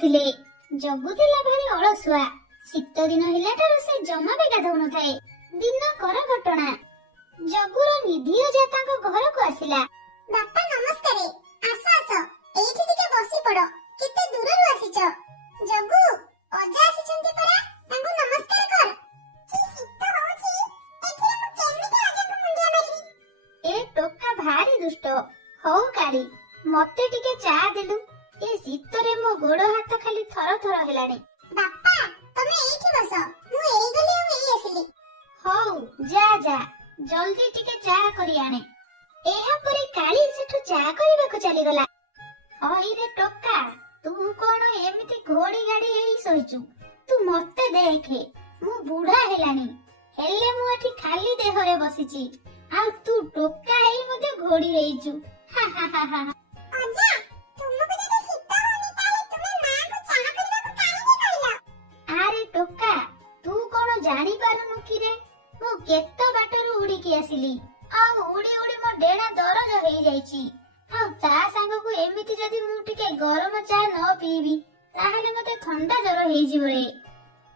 ଥିଲେ ଜଗୁଥିଲା ଭାରି ଅଳସୁଆ। ଶୀତ ଦିନ ହେଲାଠାରୁ ସେ ଜମା ବି ଗାଧଉ ନଥାଏ। ଦିନକର ଘଟଣା। ଜଗୁର ନିଧି ଅଜା ତାଙ୍କ ଘରକୁ ଆସିଲା। ବାପା ନମସ୍କାରେ। ଆସ ଆସ, ଏଇଠି ଟିକେ ବସି ପଡ। କେତେ ଦୂରରୁ ଆସିଛ? ଜଗୁ, ଅଜା ଆସିଛନ୍ତି ପରା, ତାଙ୍କୁ ନମସ୍କାର କର। କି ଶୀତ ହଉଛି, ଏଥିରେ ମୁଁ କେମିତି ଅଜାଙ୍କୁ ମୁଣ୍ଡିଆ ମାରିବି? ଏ ଟୋକା ଭାରି ଦୁଷ୍ଟ। ହଉ କାଳି, ମତେ ଟିକେ ଚା ଦେଲୁ। ଏ ଶୀତରେ ମୋ ଗୋଡ ହାତ ଖାଲି ଥର ଥର ହେଲାଣି। ବାପା, ତମେ ଏଇଠି ବସ, ମୁଁ ଏଇ ଗଲି ଆଉ ଏଇ ଆସିଲି। ହଉ ଯା ଯା, ଜଲ୍ଦି ଟିକେ ଚା କରି ଆଣେ। ଏହାପରେ କାଳି ସେଠୁ ଚା କରିବାକୁ ଚାଲିଗଲା। ହଇରେ ଟୋକା, ତୁ କଣ ଏମିତି ଘୋଡି ଗାଡି ହେଇ ଶୋଇଛୁ? ତୁ ମତେ ଦେଖେ, ମୁଁ ବୁଢା ହେଲାଣି, ହେଲେ ମୁଁ ଏଠି ଖାଲି ଦେହରେ ବସିଛି, ଆଉ ତୁ ଟୋକା ହେଇ ମଧ୍ୟ ଘୋଡି ହେଇଛୁ। ହା ହା ହା ହା। ଅଜା, ତୁମକୁ ଯଦି ଶୀତ ହଉନି ତାହେଲେ ତୁମେ ମାଙ୍କୁ ଚାହା କରିବାକୁ କାହିଁକି କହିଲ? ଆରେ ଟୋକା, ତୁ କଣ ଜାଣିପାରୁନୁ କିରେ? ମୁଁ କେତେ ବାଟରୁ ଉଡିକି ଆସିଲି, ଆଉ ଉଡି ଉଡି ମୋ ଡେଣା ଦରଜ ହେଇଯାଇଛି। ଆଉ ତା ସାଙ୍ଗକୁ ଏମିତି ଯଦି ମୁଁ ଟିକେ ଗରମ ଚା ନ ପିଇବି, ତାହେଲେ ମତେ ଥଣ୍ଡା ଜ୍ୱର ହେଇଯିବ ରେ।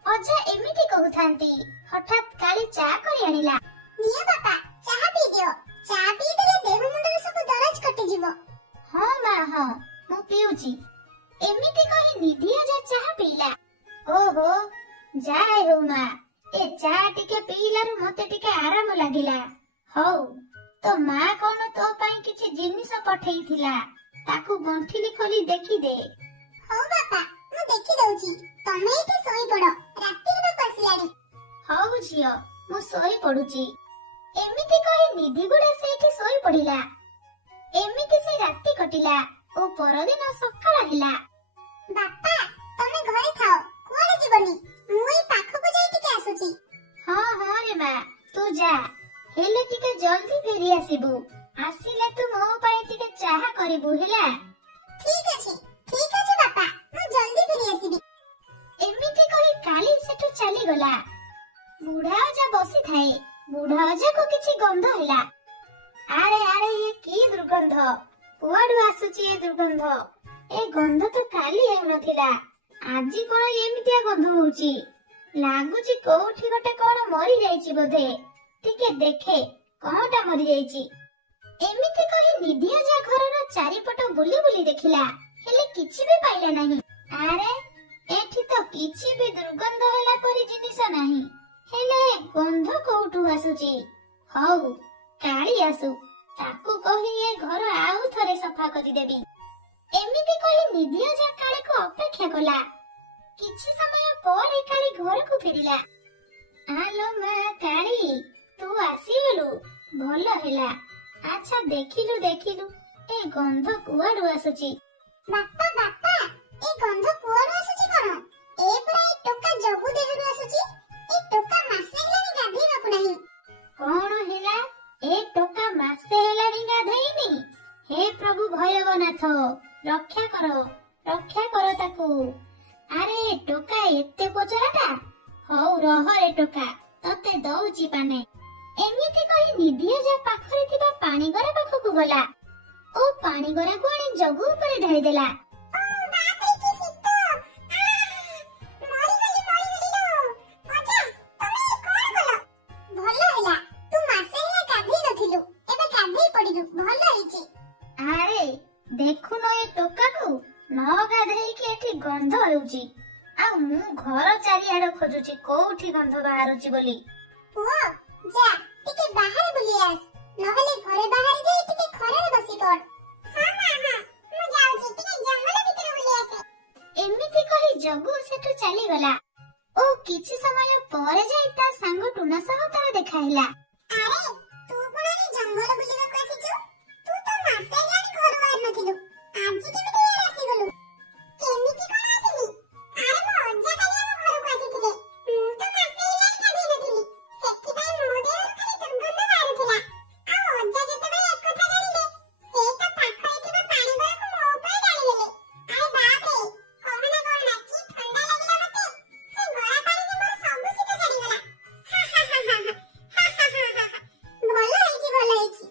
ଅଜା ଏମିତି କହୁଥାନ୍ତି, ହଠାତ୍ କାଳି ଚା କରି ଆଣିଲା। ନିଅ ବାପା, ଚାହା ପିଇଦିଅ। ଚା ପିଇଦେଲେ ଦେହ ମୁଣ୍ଡର ସବୁ ଦରଜ କଟିଯିବ। ହଁ ମା ହଁ, ମୁଁ ପିଉଛି। ଏମିତି କହି ନିଧି ଅଜା ଚାହା ପିଇଲା। ଓହୋ, ଯାହା ହେଉ ମା, ଏ ଚା ଟିକେ ପିଇଲାରୁ ମତେ ଟିକେ ଆରାମ ଲାଗିଲା। ହଉ, ତୋ ମା କଣ ତୋ ପାଇଁ କିଛି ଜିନିଷ ପଠେଇଥିଲା, ତାକୁ ଗଣ୍ଠିଲି ଖୋଲି ଦେଖିଦେ। ହଉ ବାପା, ମୁଁ ଦେଖି ଦଉଛି। ତମେ ଏଠି ଶୋଇପଡ, ରାତି ହେବାକୁ ଆସିଲାଣି। ହଉ ଝିଅ, ମୁଁ ଶୋଇ ପଡୁଛି। ଏମିତି କହି ନିଧି ଗୁଡା ସେଇଠି ଶୋଇ ପଡିଲା। ଏମିତି ସେ ରାତି କଟିଲା ଓ ପରଦିନ ସକାଳ ହେଲା। ବାପା, ତମେ ଘରେ ଥାଅ, କୁଆଡେ ଯିବନି। ମୁଁ ଏଇ ପାଖକୁ ଯାଇ ଟିକେ ଆସୁଛି। ହଁ ହଁ ରେ ମା, ତୁ ଯା, ହେଲେ ଟିକେ ଜଲ୍ଦି ଫେରି ଆସିବୁ। ଆସିଲେ ତୁ ମୋ ପାଇଁ ଟିକେ ଚାହା କରିବୁ ହେଲା। ଠିକ ଅଛି ବାପା, ମୁଁ ଜଲ୍ଦି ଫେରି ଆସିବି। ଏମିତି କହି କାଳି ସେଠୁ ଚାଲିଗଲା। ବୁଢା ଅଜା ବସିଥାଏ। ବୁଢା ଅଜାକୁ କିଛି ଗନ୍ଧ ହେଲା। ଆରେ ଆରେ, ଇଏ କି ଦୁର୍ଗନ୍ଧ? କୁଆଡୁ ଆସୁଛି ଏ ଦୁର୍ଗନ୍ଧ? ଏ ଗନ୍ଧ ତ କାଲି ହେଉନଥିଲା, ଆଜି କଣ ଏମିତିଆ ଗନ୍ଧ ହଉଛି? ଲାଗୁଛି କୋଉଠି ଗୋଟେ କଣ ମରି ଯାଇଛି ବୋଧେ। ଟିକେ ଦେଖେ, କଣଟା ମରି ଯାଇଛି। ଏମିତି କହି ନିଧି ଅଜା ଘରର ଚାରିପଟ ବୁଲି ବୁଲି ଦେଖିଲା, ହେଲେ କିଛି ବି ପାଇଲା ନାହିଁ। ଆରେ, ଏଠି ତ କିଛି ବି ଦୁର୍ଗନ୍ଧ ହେଲା ପରି ଜିନିଷ ନାହିଁ, ହେଲେ ଗନ୍ଧ କୋଉଠୁ ଆସୁଛି? ହଉ, କାଳି ଆସୁ, ତାକୁ କହି ଏ ଘର ଆଉ ଥରେ ସଫା କରିଦେବି। ଏମିତି କହି ନିଧି ଅଜା କାଳିକୁ ଅପେକ୍ଷା କଲା। କିଛି ସମୟ ପରେ କାଳି ଘରକୁ ଫେରିଲା। ଆଲୋ ମା କାଳି, ତୁ ଆସିଗଲୁ, ଭଲ ହେଲା। ଆଚ୍ଛା ଦେଖିଲୁ ଏ ଗନ୍ଧ କୁଆଡୁ ଆସୁଛି? ବାପା, ଏ ଗନ୍ଧ କୁଆଡୁ ଆସୁଛି କଣ? ଏ ପରା ଏଇ ଟୋକା ଜଗୁ ଦେହରୁ ଆସୁଛି। ଏ ଟୋକା ମାସେ ହେଲାଣି ଗାଧେଇବାକୁ ନାହିଁ। କଣ ହେଲା? ଏ ଟୋକା ମାସେ ହେଲାଣି ଗାଧେଇନି? ହେ ପ୍ରଭୁ ଭୈରବନାଥ, ରକ୍ଷା କର ତାକୁ। ଆରେ ଏ ଟୋକା ଏତେ ପଚରାଟା? ହଉ ରହ ରେ ଟୋକା, ତତେ ଦଉଛି ପାନେ। ଏମିତି କହି ନିଧି ଅଜା ପାଖରେ ଥିବା ପାଣି ଗରା ପାଖକୁ ଗଲା ଓ ପାଣି ଗରାକୁ ଆଣି ଜଗୁ ଉପରେ ଢାଳିଦେଲା। ଆରେ ଦେଖୁନ ଏ ଟୋକାକୁ, ନ ଗାଧେଇକି ଏଠି ଗନ୍ଧ ହେଉଛି, ଆଉ ମୁଁ ଘର ଚାରିଆଡେ ଖୋଜୁଛି କୋଉଠି ଗନ୍ଧ ବାହାରୁଛି ବୋଲି। ପୁଅ, ଯା ଟିକେ ବାହାରେ ବୁଲି ଆସ, ନହେଲେ ଘରେ ବାହାରେ ଯାଇ ଟିକେ ଖରାରେ ବସି ପଡ। ହଁ ମା, ମୁଁ ଯାଉଛି, ଟିକେ ଜଙ୍ଗଲ ଭିତରେ ବୁଲି ଆସେ। ଏମିତି କହି ଜଗୁ ସେଠୁ ଚାଲିଗଲା ଓ କିଛି ସମୟ ପରେ ଯାଇ ତା ସାଙ୍ଗ ଟୁନା ସହ ତାର ଦେଖା ହେଲା। ଆରେ, ତୁ କଣ ଆଜି ଜଙ୍ଗଲ ବୁଲିବାକୁ ଆସିଛୁ? ତୁ ତ ମାସେ ହେଲାଣି ଘରୁ ବାହାରି ନଥିଲୁ, ଆଜି କେମିତି ଇଆଡେ ଆସିଗଲୁ? କେମିତି କଣ ଆସିଲି? ଆରେ ମୋ ଅଜା କାଲି ଆମ ଘରକୁ ଆସିଥିଲେ। ମୁଁ ତ ମାସେ ହେଲାଣି ଗାଧେଇ ନଥିଲି, ସେଥିପାଇଁ ମୋ ଦେହରୁ ଖାଲି ଦୁର୍ଗନ୍ଧ ବାହାରୁଥିଲା। ଆଉ ଅଜା ଯେତେବେଳେ ଏକଥା ଜାଣିଲେ, ସେ ତ ପାଖରେ ଥିବା ପାଣି ଗରାକୁ ମୋ ଉପରେ ଢାଳିଦେଲେ। ଆରେ ବାପରେ, କହନା କି ଥଣ୍ଡା ଲାଗିଲା ମତେ। ସେ ଗରା ପାଣିରେ ମୋର ସବୁ ଶୀତ ଛାଡିଗଲା। ଭଲ ହେଇଛି,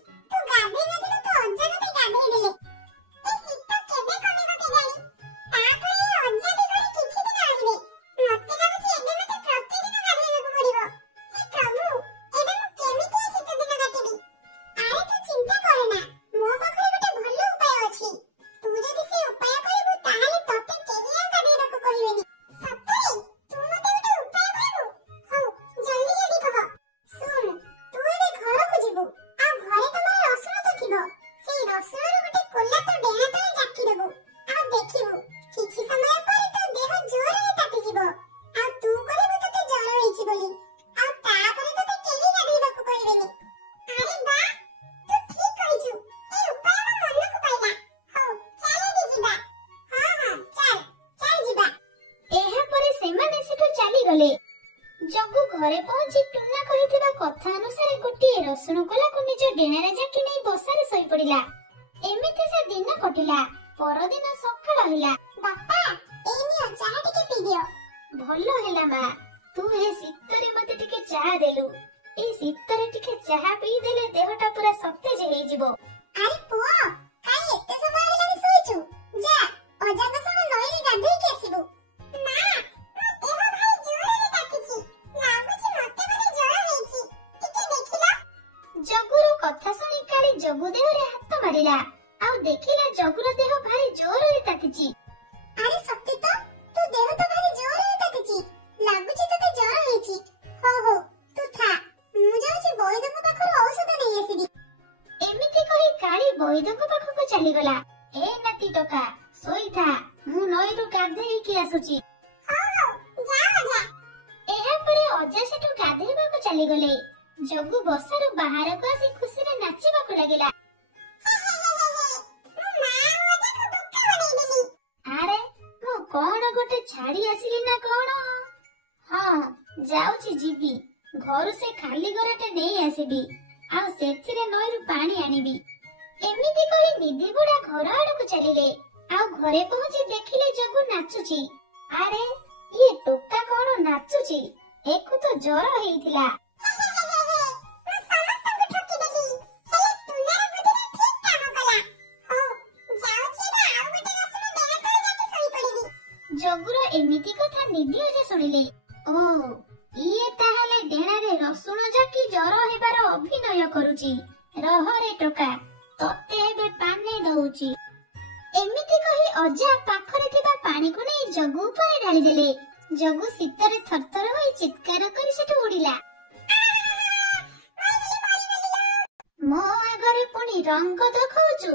ଘରେ ପହଞ୍ଚି ଟୁନା କହିଥିବା କଥା ଅନୁସାରେ ଗୋଟିଏ ରସୁଣ କୋଲାକୁ ନିଜ ଡେଣାରେ ଜାକି ନେଇ ବସାରେ ଶୋଇ ପଡିଲା। ଏମିତି ସେ ଦିନ କଟିଲା। ପରଦିନ ସକାଳ ହେଲା। ବାପା ଏଇ ନିଅ ଚାହା ଟିକେ ପିଇଦିଅ। ଭଲ ହେଲା ମା, ତୁ ଏ ଶୀତରେ ମତେ ଟିକେ ଚାହା ଦେଲୁ। ଏଇ ଶୀତରେ ଟିକେ ଚାହା ପିଇଦେଲେ ଦେହଟା ପୁରା ସତେଜ ହେଇଯିବ। ଆରେ ପୁଅ କାଇଁ ଏତେ ସମୟ ହେଲାଣି ଶୋଇଛୁ? ଯା ଅଜାଙ୍କ ସହ ନଈରେ ଗାଧେଇକି ଆସିବୁ। ମା ମୋ ଦେହ ଭାରି ଜୋରରେ ତାତିଛି। ଲାଗୁଛି ମତେ ବୋଧେ ଜ୍ୱର ହେଇଛି। ଟିକେ ଦେଖିଲ। ଜଗୁର କଥା ଶୁଣି କାଳି ଜଗୁ ଦେହରେ ହାତ ମାରିଲା ଆଉ ଦେଖିଲା ଜଗୁର ଦେହ ଭାରି ଜୋରରେ ତାତିଛି। ଆରେ ସତ୍ୟ ତ ତୋ ଦେହ ତ ଭାରି ଜୋରରେ ତାତିଛି। ଲାଗୁଛି ତତେ ଜ୍ୱର ହେଇଛି। ହଉ ହଉ ତୁ ଥା, ମୁଁ ଯାଉଛି ବୈଦ୍ୟଙ୍କ ପାଖରୁ ଔଷଧ ନେଇ ଆସିବି। ଏମିତି କହି କାଳି ବୈଦ୍ୟଙ୍କ ପାଖକୁ ଚାଲିଗଲା। ଏ ନାତି ଟୋକା ଶୋଇଥା, ମୁଁ ନଈରୁ ଗାଧେଇକି ଆସୁଛି। ହଉ ଯାଅ ଯା। ଏହାପରେ ଅଜା ସେଠୁ ଗାଧେଇବାକୁ ଚାଲିଗଲେ। ଜଗୁ ବସାରୁ ବାହାରକୁ ଆସି ଖୁସିରେ ନାଚିବାକୁ ଲାଗିଲା। ଆରେ ମୁଁ କଣ ଗୋଟେ ଛାଡି ଆସିଲି ନା କଣ? ହଁ ଯାଉଛି ଯିବି। ଘରୁ ସେ ଖାଲି ଗରାଟେ ନେଇ ଆସିବି ଆଉ ସେଥିରେ ନଈରୁ ପାଣି ଆଣିବି। ଏମିତି କହି ନିଧି ବୁଢା ଘର ଆଡକୁ ଚାଲିଲେ ଆଉ ଘରେ ପହଞ୍ଚି ଦେଖିଲେ ଜଗୁ ନାଚୁଛି। ଆରେ ଇଏ ଟୋକା କଣ ନାଚୁଛି? ଏକୁ ତ ଜ୍ୱର ହେଇଥିଲା। ଜଗୁର ଏମିତି କଥା ନିଧି ଅଜା ଶୁଣିଲେ। ଓ ଇଏ ତାହେଲେ ଡେଣାରେ ରସୁଣ ଜାକି ଜ୍ୱର ହେବାର ଅଭିନୟ କରୁଛି। ରହରେ ଟୋକା, ତତେ ଏବେ ପାନେ ଦଉଛି। ଏମିତି କହି ଅଜା ପାଖରେ ଥିବା ପାଣିକୁ ନେଇ ଜଗୁ ଉପରେ ଢାଳିଦେଲେ। ଜଗୁ ଶୀତରେ ଥରଥର ହୋଇ ଚିତ୍କାର କରି ସେଠୁ ଉଡିଲା। ମୋ ଆଗରେ ପୁଣି ରଙ୍ଗ ଦେଖଉଛୁ?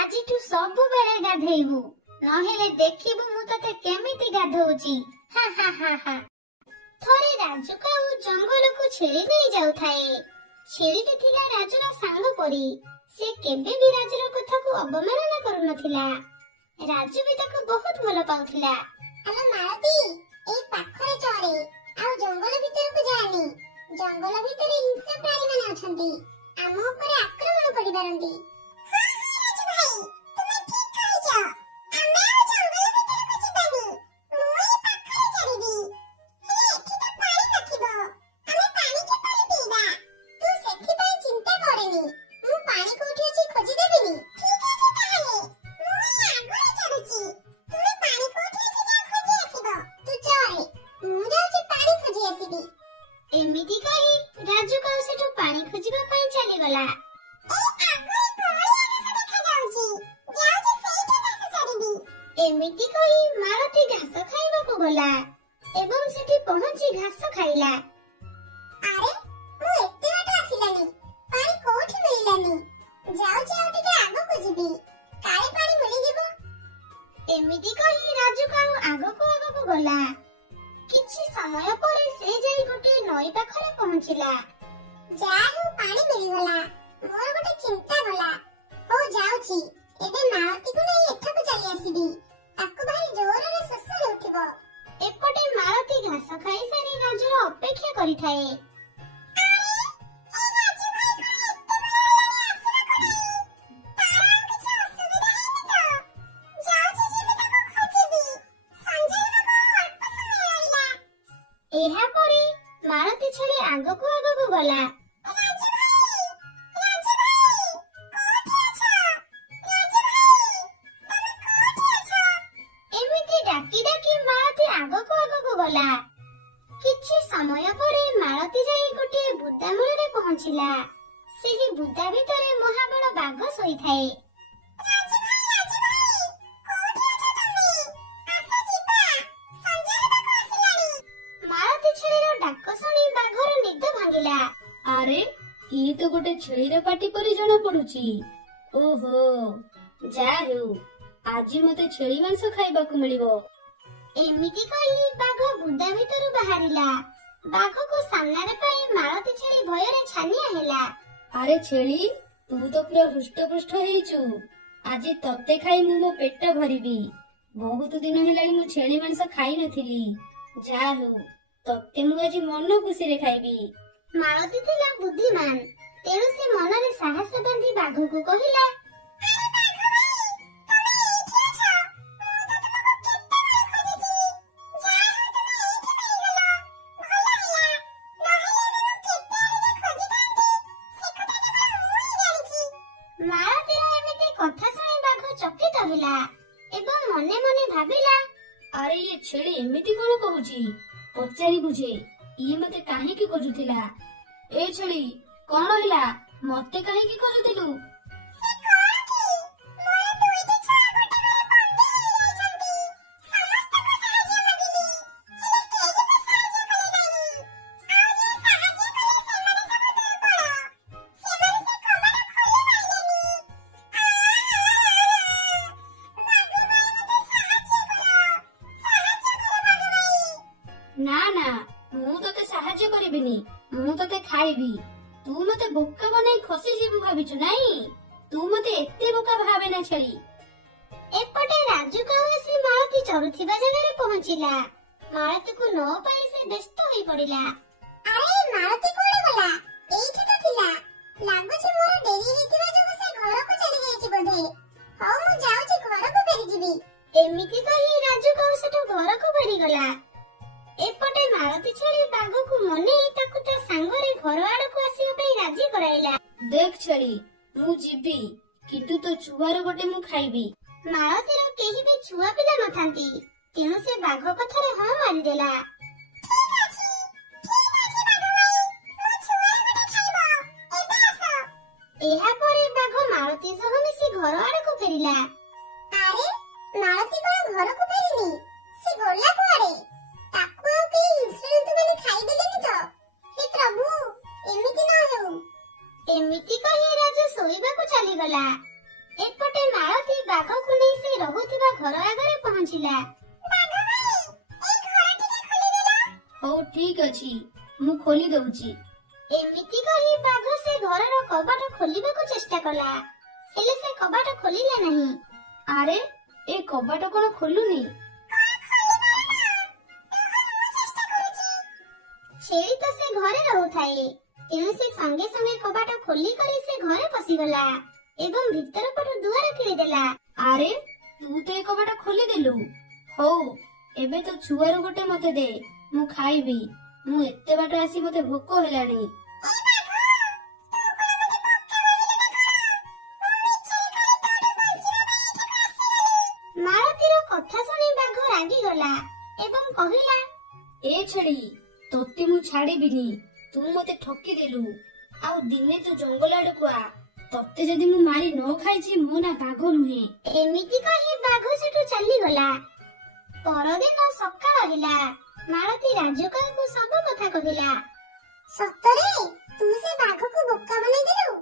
ଆଜିଠୁ ସବୁବେଳେ ଗାଧେଇବୁ, ନହେଲେ ଦେଖିବୁ ମୁଁ ତତେ କେମିତି ଗାଧଉଛି। ହା ହା ହା ହା। ଥରେ ରାଜୁ କାଉ ଜଙ୍ଗଲକୁ ଛେଳି ନେଇ ଯାଉଥାଏ। ଛେଳିଟି ଥିଲା ରାଜୁର ସାଙ୍ଗ ପରି। ସେ କେବେ ବି ରାଜୁର କଥାକୁ ଅବମାନନା କରୁନଥିଲା। ରାଜୁ ବି ତାକୁ ବହୁତ ଭଲ ପାଉଥିଲା। ଆଲୋ ମାଳତୀ, ଏଇ ପାଖରେ ଚରେ ଆଉ ଜଙ୍ଗଲ ଭିତରକୁ ଯାଆନି। ଜଙ୍ଗଲ ଭିତରେ ହିଂସ୍ର ପ୍ରାଣୀମାନେ ଅଛନ୍ତି, ଆମ ଉପରେ ଆକ୍ରମଣ କରିପାରନ୍ତି। ଏମିତି କହି ରାଜୁ କାଉ ସେଠୁ ପାଣି ଖୋଜିବା ପାଇଁ ଚାଲିଗଲା। ଏମିତି କହି ମାଳତୀ ଘାସ ଖାଇବାକୁ ଗଲା ଏବଂ ସେଠି ପହଞ୍ଚି ଘାସ ଖାଇଲା। ଆରେ ମୁଁ ଏତେ ବାଟ ଆସିଲାନି, ପାଣି କୋଉଠି ମିଳିଲାନି। ଯାଉଛି ଆଉ ଟିକେ ଆଗକୁ ଯିବି, କାଳେ ପାଣି ମିଳିଯିବ। ଏମିତି କହି ରାଜୁ କାଉ ଆଗକୁ ଗଲା। କିଛି ସମୟ ପରେ ସେ ଯାଇ ଗୋଟିଏ ନଈ ପାଖରେ ପହଞ୍ଚିଲା। ଯାହା ହେଉ ପାଣି ମିଳିଗଲା, ମୋର ଗୋଟେ ଚିନ୍ତା ଗଲା। ହଉ ଯାଉଛି, ଏବେ ମାଳତୀକୁ ନେଇ ଏଠାକୁ ଚାଲି ଆସିବି। ତାକୁ ଭାରି ଜୋରରେ ଶୋଷ ହେଉଥିବ। ଏପଟେ ମାଳତୀ ଘାସ ଖାଇସାରି ରାଜୁର ଅପେକ୍ଷା କରିଥାଏ। ଏହାପରେ ମାଳତୀ ଛେଳି ଆଗକୁ ଗଲା। ଏମିତି ଡାକି ଡାକି ମାଳତୀ ଆଗକୁ ଗଲା। କିଛି ସମୟ ପରେ ମାଳତୀ ଯାଇ ଗୋଟିଏ ବୁଦା ମୂଳରେ ପହଞ୍ଚିଲା। ସେହି ବୁଦା ଭିତରେ ମହାବଳ ବାଘ ଶୋଇଥାଏ। ମାଳତୀ ଛେଳିର ଡାକ ଶୁଣି ବାଘର ନିଦ ଭାଙ୍ଗିଲା। ଆରେ ଇଏ ତ ଗୋଟେ ଛେଳିର ପାଟି ପରି ଜଣା ପଡୁଛି। ଓହୋ, ଯା ହେଉ ଆଜି ମତେ ଛେଳି ମାଂସ ଖାଇବାକୁ ମିଳିବ। ଏମିତି କହି ବାଘ ବୁଦା ଭିତରୁ ବାହାରିଲା। ବାଘକୁ ସାମ୍ନାରେ ପାଇ ମାଳତୀ ଛେଳି ଭୟରେ ଛାନିଆ ହେଲା। ଆରେ ଛେଳି, ତୁ ତ ପୁରା ହୃଷ୍ଟପୃଷ୍ଟ ହେଇଛୁ। ଆଜି ତତେ ଖାଇ ମୁଁ ମୋ ପେଟ ଭରିବି। ବହୁତ ଦିନ ହେଲାଣି ମୁଁ ଛେଳି ମାଂସ ଖାଇ ନଥିଲି। ଯା ହେଉ ତତେ ମୁଁ ଆଜି ମନ ଖୁସିରେ ଖାଇବି। ମାଳତୀ ଥିଲା ବୁଦ୍ଧିମାନ, ତେଣୁ ସେ ମନରେ ସାହସ ବାନ୍ଧି ବାଘକୁ କହିଲା, ମାଳତୀର ଏମିତି କଥା ଶୁଣି ବାଘ ଚକିତ ହେଲା ଏବଂ ମନେ ମନେ ଭାବିଲା, ଆରେ ଇଏ ଛେଳି ଏମିତି କଣ କହୁଛି? ପଚାରି ବୁଝେ, ଇଏ ମତେ କାହିଁକି ଖୋଜୁଥିଲା? ଏ ଛେଳି, କଣ ହେଲା? ମତେ କାହିଁକି ଖୋଜୁଥିଲୁ? ନା ନା, ମୁଁ ତତେ ସାହାଯ୍ୟ କରିବିନି, ମୁଁ ତତେ ଖାଇବି। ତୁ ମତେ ବୋକା ବନେଇ ଖସିଯିବୁ ଭାବିଛୁ ନାଇଁ? ତୁ ମତେ ଏତେ ବୋକା ଭାବେ ନା ଛେଳି। ଏପଟେ ରାଜୁ କାଉ ଆସି ମାଳତୀ ଚରୁଥିବା ଜାଗାରେ ପହଞ୍ଚିଲା। ମାଳତୀକୁ ନ ପାଇ ସେ ବ୍ୟସ୍ତ ହୋଇ ପଡିଲା। ଆରେ ମାଳତୀ କୁଆଡେ ଗଲା? ଏଇଠି ତ ଥିଲା। ଲାଗୁଛି ମୋର ଡେରି ହେଇଥିବା ଯୋଗୁଁ ସେ ଘରକୁ ଚାଲି ଯାଇଛି ବୋଧେ। ହଉ ମୁଁ ଯାଉଛି ଘରକୁ ଫେରିଯିବି। ଏମିତି କହି ରାଜୁ କାଉ ସେଠୁ ଘରକୁ ଫେରିଗଲା। ଏପଟେ ମାଳତୀ ଛେଳି ବାଘକୁ ମନେଇ ତାକୁ ତା ସାଙ୍ଗରେ ଘର ଆଡକୁ ଆସିବା ପାଇଁ ରାଜି କରାଇଲା। ଦେଖ ଛେଳି, ମୁଁ ଯିବି, କିନ୍ତୁ ତୋ ଛୁଆର ଗୋଟେ ମୁଁ ଖାଇବି। ମାଳତୀର କେହି ବି ଛୁଆ ପିଲା ନଥାନ୍ତି, ତେଣୁ ସେ ବାଘ କଥାରେ ହଁ ମାରିଦେଲା। ଏହାପରେ ବାଘ ମାଳତୀ ସହ ମିଶି ଘର ଆଡକୁ ଫେରିଲା। ଆରେ ମାଳତୀ କଣ ଘରକୁ ଫେରିନି? ସେ ଗଲା କୁଆଡେ? ତାକୁ ଆଉ କେହି ହିଂସ୍ରଜନ୍ତୁ ମାନେ ଖାଇଦେଲେନି ତ? ହେ ପ୍ରଭୁ, ଏମିତି ନ ହେଉ। ଏମିତି କହି ରାଜୁ ଶୋଇବାକୁ ଚାଲିଗଲା। ଏପଟେ ମାଳତୀ ବାଘକୁ ନେଇ ସେ ରହୁଥିବା ଘର ଆଗରେ ପହଞ୍ଚିଲା। ହଉ ଠିକ ଅଛି, ମୁଁ ଖୋଲି ଦଉଛି। ଏମିତି କହି ବାଘ ସେ ଘରର କବାଟ ଖୋଲିବାକୁ ଚେଷ୍ଟା କଲା, ହେଲେ ସେ କବାଟ ଖୋଲିଲା ନାହିଁ। ଆରେ ଏ କବାଟ କଣ ଖୋଲୁନି? ଛେଳି ତ ସେ ଘରେ ରହୁଥାଏ, ତେଣୁ ସେ ସଙ୍ଗେ ସଙ୍ଗେ କବାଟ ଖୋଲି କରି ସେ ଘରେ ପଶିଗଲା ଏବଂ ଭିତର ପଟୁ ଦୁଆର କିଳିଦେଲା। ଆରେ ତୁ ତ ଏ କବାଟ ଖୋଲିଦେଲୁ। ହଉ, ଏବେ ତ ଛୁଆରୁ ଗୋଟେ ମତେ ଦେ, ମୁଁ ଖାଇବି। ମୁଁ ଏତେ ବାଟ ଆସି ମତେ ଭୋକ ହେଲାଣି। ମାଳତୀର କଥା ଶୁଣି ବାଘ ରାଗିଗଲା ଏବଂ କହିଲା, ଏ ଛେଳି, ତତେ ମୁଁ ଛାଡ଼ିବିନି। ତୁ ମତେ ଠକିଦେଲୁ। ଆଉ ଦିନେ ତୁ ଜଙ୍ଗଲ ଆଡକୁ ଆ। ତତେ ଯଦି ମୁଁ ମାରି ନ ଖାଇଛି ମୋ ନା ବାଘ ନୁହେଁ। ଏମିତି କହି ବାଘ ସେଠୁ ଚାଲିଗଲା। ପରଦିନ ସକାଳ ହେଲା। ମାଳତୀ ରାଜୁ କାଉକୁ ସବୁ କଥା କହିଲା। ସତରେ ତୁ ସେ ବାଘକୁ ବୋକା ବନେଇଦେଲୁ?